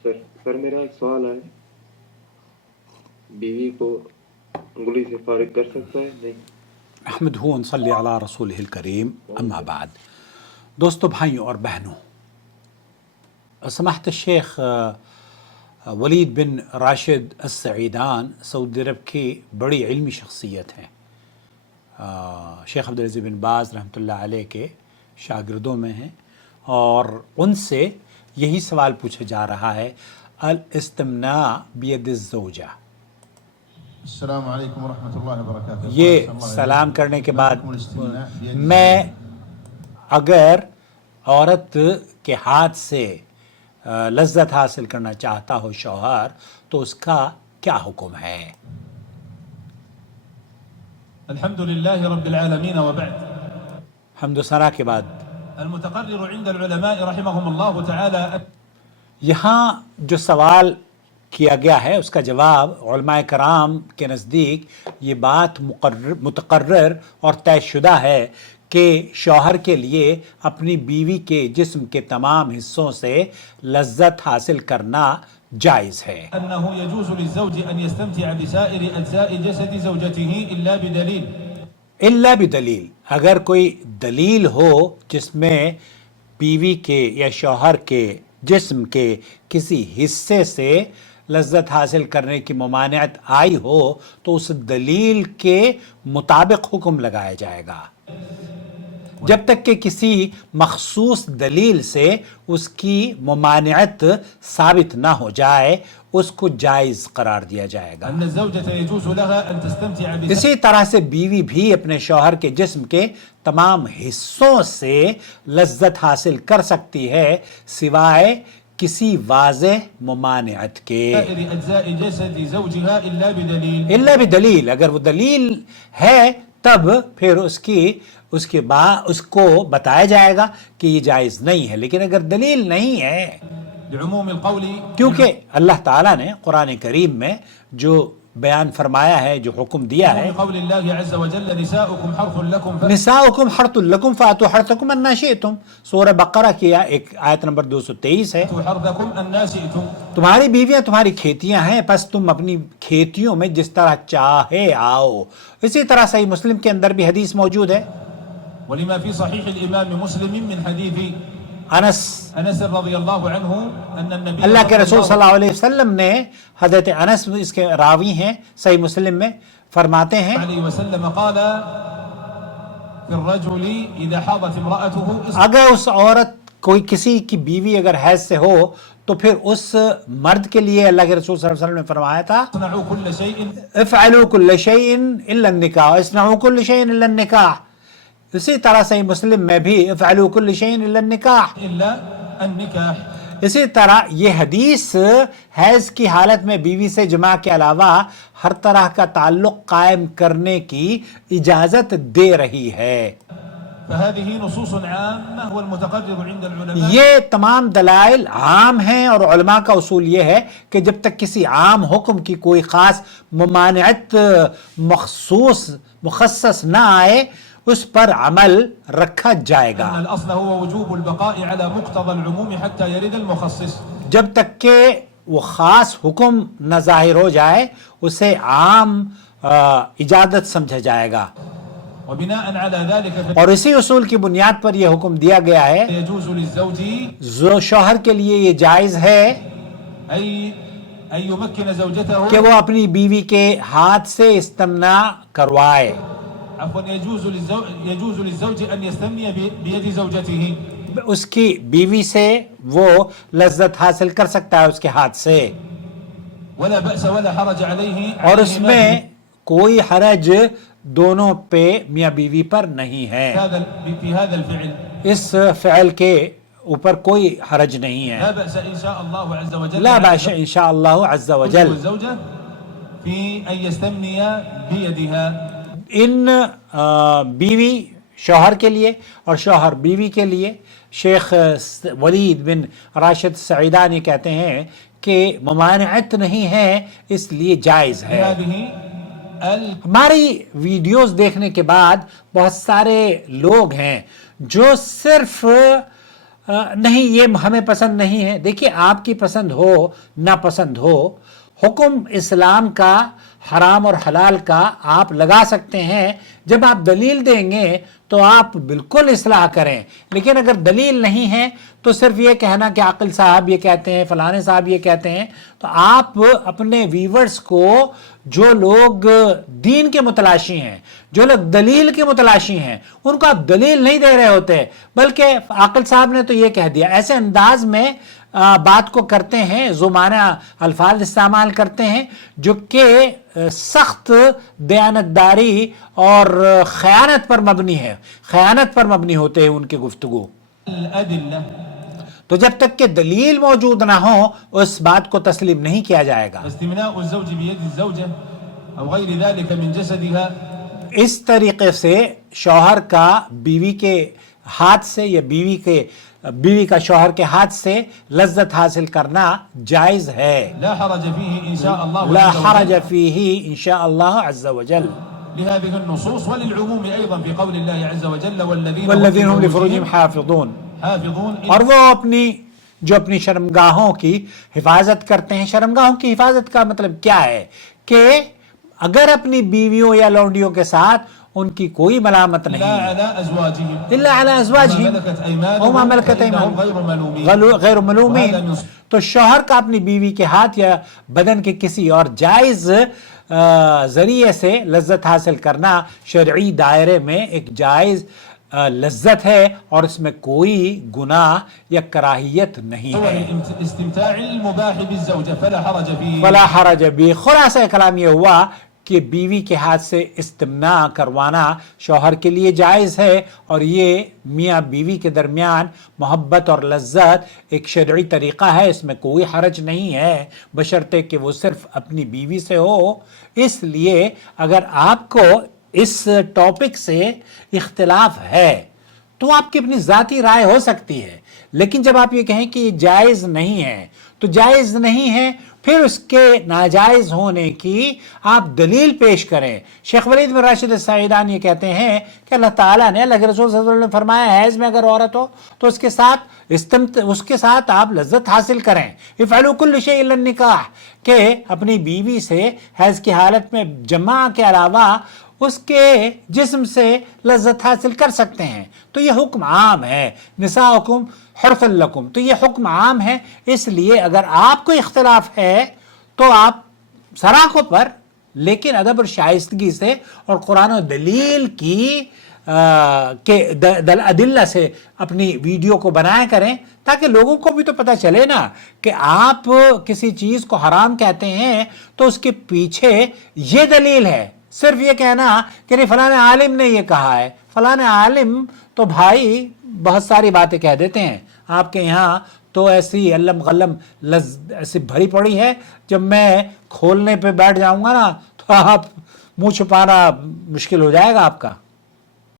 Sir मेरा एक सवाल है, बीवी को उंगली से फारिग कर सकता है? नहीं। अहमदहू नसल्ली अला रसूलिहिल करीम अम्मा बाद। दोस्तों, भाइयों और बहनों, समाहत शेख वलीद बिन राशिद अस्सईदान सऊदी अरब की बड़ी इल्मी शख्सियत हैं। शेख अब्दुल अज़ीज़ बिन बाज़ रहमतुल्लाह अलैह के शागिर्दों में हैं और उनसे यही सवाल पूछा जा रहा है, अल इस्तिमना बियदिज़ ज़ौजा। अस्सलामु अलैकुम वरहमतुल्लाहि वबरकातुहू। ये सलाम करने के बाद, मैं अगर औरत के हाथ से लज्जत हासिल करना चाहता हो शौहर, तो उसका क्या हुक्म है? अल्हम्दुलिल्लाहि रब्बिल आलमीन व बअद। हम्द सना के बाद अल-मुतक़र्रिर इंद अल-उलमा रहमहुमुल्लाह तआला, यहाँ जो सवाल किया गया है उसका जवाब उलमाए कराम के नज़दीक ये बात मुतक़र्रर और तयशुदा है कि शौहर के लिए अपनी बीवी के जिस्म के तमाम हिस्सों से लज्जत हासिल करना जायज़ है। अन्नहु यजूज़ु लिज़्ज़ौज अन यस्तमतिअ बिसाइरि अज्ज़ाइ जसदि ज़ौजतिही इल्ला बिदलील। अगर कोई दलील हो जिसमें बीवी के या शौहर के जिस्म के किसी हिस्से से लज्जत हासिल करने की मुमानियत आई हो, तो उस दलील के मुताबिक हुक्म लगाया जाएगा। जब तक कि किसी मखसूस दलील से उसकी मुमानियत साबित ना हो जाए, उसको जायज़ करार दिया जाएगा। इसी तरह से बीवी भी अपने शौहर के जिस्म के तमाम हिस्सों से लज्जत हासिल कर सकती है, सिवाय किसी वाज़ेह मुमानियत के। इल्ला बिदलील, अगर वो दलील है तब फिर उसके बाद उसको बताया जाएगा कि ये जायज़ नहीं है। लेकिन अगर दलील नहीं है, क्योंकि अल्लाह ताला ने कुरान करीम में जो बयान फरमाया है, जो हुक्म दिया है, निसाउकुम हर्तुल लकुम फातु हर्तकुम अन्ना शिअतुम, सूरह बकरा की एक आयत नंबर 223 है। तुम्हारी बीवियां तुम्हारी खेतियां हैं, बस तुम अपनी खेतियों में जिस तरह चाहे आओ। इसी तरह सही मुस्लिम के अंदर भी हदीस मौजूद है। वलिमा फी सहीह इमाम मुस्लिम मिन हदीस अनस रज़ियल्लाहु अन्हु अन्न नबी अल्लाह के रसूल सल्लल्लाहु अलैहि वसल्लम ने, हज़रत अनस इसके रावी हैं, सही मुस्लिम में फरमाते हैं, अगर उस औरत कोई किसी की बीवी अगर हैज से हो, तो फिर उस मर्द के लिए अल्लाह के रसूल सल्लल्लाहु अलैहि वसल्लम ने फरमाया था, इफ़अलू कुल्ल शैइन इल्ला निकाह, इस्नऊ कुल्ल शैइन इल्ला निकाह। इसी तरह से मुस्लिम में भी इफ़अलू कुल्ल शैइन इल्ला निकाह। इसी तरह ये हदीस हैज की हालत में बीवी से जमा के अलावा हर तरह का ताल्लुक कायम करने की इजाजत दे रही है। ये तमाम दलाइल आम हैं और उलमा का उसूल ये है कि जब तक किसी आम हुक्म की कोई ख़ास मुमानियत मखसूस मुखस्सस ना आए, उस पर अमल रखा जाएगा। जब तक के वो ख़ास हुक्म न ज़ाहिर हो जाए, उसे आम इजाज़त समझा जाएगा। और इसी उसूल की बुनियाद पर यह हुक्म दिया गया है, जो शौहर के लिए ये जायज़ है कि वो अपनी बीवी के हाथ से इस्तिमना करवाए। उसकी बीवी से वो लज्जत हासिल कर सकता है उसके हाथ से, और उसमें कोई हरज दोनों पे मियाँ बीवी पर नहीं है। इस फ़िल के ऊपर कोई हरज नहीं है। ला बअस इंशाअल्लाहु अज़्ज़ा व जल। इन बीवी शौहर के लिए और शौहर बीवी के लिए शेख वलीद बिन राशिद सईदान ये कहते हैं कि मुमानियत नहीं है, इसलिए जायज़ है। हमारी वीडियोस देखने के बाद बहुत सारे लोग हैं जो सिर्फ نہیں یہ ہمیں پسند نہیں ہے. دیکھیے آپ کی پسند ہو ناپسند ہو، حکم اسلام کا حرام اور حلال کا آپ لگا سکتے ہیں. جب آپ دلیل دیں گے تو آپ بالکل اصلاح کریں، لیکن اگر دلیل نہیں ہے تو صرف یہ کہنا کہ عاقل صاحب یہ کہتے ہیں، فلانے صاحب یہ کہتے ہیں، تو آپ اپنے ویورز کو، جو لوگ دین کے متلاشی ہیں، جو لوگ دلیل کے متلاشی ہیں، ان کو آپ دلیل نہیں دے رہے ہوتے، بلکہ عاقل صاحب نے تو یہ کہہ دیا، ایسے انداز میں بات کو کرتے ہیں، زمانہ الفاظ استعمال کرتے ہیں جو کہ سخت دیانتداری اور خیانت پر مبنی ہے، خیانت پر مبنی ہوتے ہیں ان کے گفتگو. الأدلة تو جب تک کہ دلیل موجود نہ ہو اس بات کو تسلیم نہیں کیا جائے گا. فاستمناء الزوج بيد الزوجة أو غير ذلك من جسدها، اس طریقے سے شوہر کا بیوی کے ہاتھ سے یا بیوی کا شوہر کے ہاتھ سے لذت حاصل کرنا جائز ہے. لا حرج فيه إن شاء الله لا عز وجل. حرج فيه ان شاء الله عز وجل. لهذه النصوص وللعموم أيضا في قول الله عز وجل والذین هم لفروجهم حافظون. حافظون. اور وہ جو اپنی شرمگاہوں کی حفاظت کرتے ہیں. شرمگاہوں کی حفاظت کا مطلب کیا ہے کہ اگر اپنی بیویوں یا لونڈیوں کے ساتھ ان کی کوئی ملامت لا نہیں على أزواجهم الا علی ازواجہم وما ملکت ایمانہم غير ملومين. غیر ملومین. تو شوہر کا اپنی بیوی کے ہاتھ یا بدن کے کسی اور جائز ذریعے سے لذت حاصل کرنا شرعی دائرے میں ایک جائز لذت ہے اور اس میں کوئی گناہ یا کراہیت نہیں هو ہے. الاستمتاع المباح بالزوجة فلا حرج فيه. فلا حرج بھی. خلاصہ کلام یہ ہوا کہ بیوی کے ہاتھ سے استمناء کروانا شوہر کے لیے جائز ہے، اور یہ میاں بیوی کے درمیان محبت اور لذت ایک شرعی طریقہ ہے، اس میں کوئی حرج نہیں ہے بشرطے کہ وہ صرف اپنی بیوی سے ہو. اس لیے اگر آپ کو اس ٹاپک سے اختلاف ہے تو آپ کی اپنی ذاتی رائے ہو سکتی ہے، لیکن جب آپ یہ کہیں کہ یہ جائز نہیں ہے تو جائز نہیں ہے، پھر اس کے ناجائز ہونے کی آپ دلیل پیش کریں. شیخ ولید بن راشد السعیدان یہ کہتے ہیں کہ اللہ تعالیٰ نے، اللہ کے رسول صلی اللہ علیہ وسلم نے فرمایا حیض میں اگر عورت ہو تو اس کے ساتھ آپ لذت حاصل کریں. افعلوا کل شیء الا النکاح، کہ اپنی بیوی سے حیض کی حالت میں جماع کے علاوہ اس کے جسم سے لذت حاصل کر سکتے ہیں. تو یہ حکم عام ہے. نساؤکم حرث لکم، تو یہ حکم عام ہے. اس لیے اگر آپ کو اختلاف ہے تو آپ سراخوں پر، لیکن ادب اور شائستگی سے اور قرآن و دلیل کی ادلہ سے اپنی ویڈیو کو بنایا کریں، تاکہ لوگوں کو بھی تو پتہ چلے نا کہ آپ کسی چیز کو حرام کہتے ہیں تو اس کے پیچھے یہ دلیل ہے. صرف یہ کہنا کہ نہیں فلاں عالم نے یہ کہا ہے، فلاں عالم تو بھائی بہت ساری باتیں کہہ دیتے ہیں. آپ کے یہاں تو ایسی علم غلم ایسی بھری پڑی ہے، جب میں کھولنے پہ بیٹھ جاؤں گا نا تو آپ منہ چھپانا مشکل ہو جائے گا آپ کا.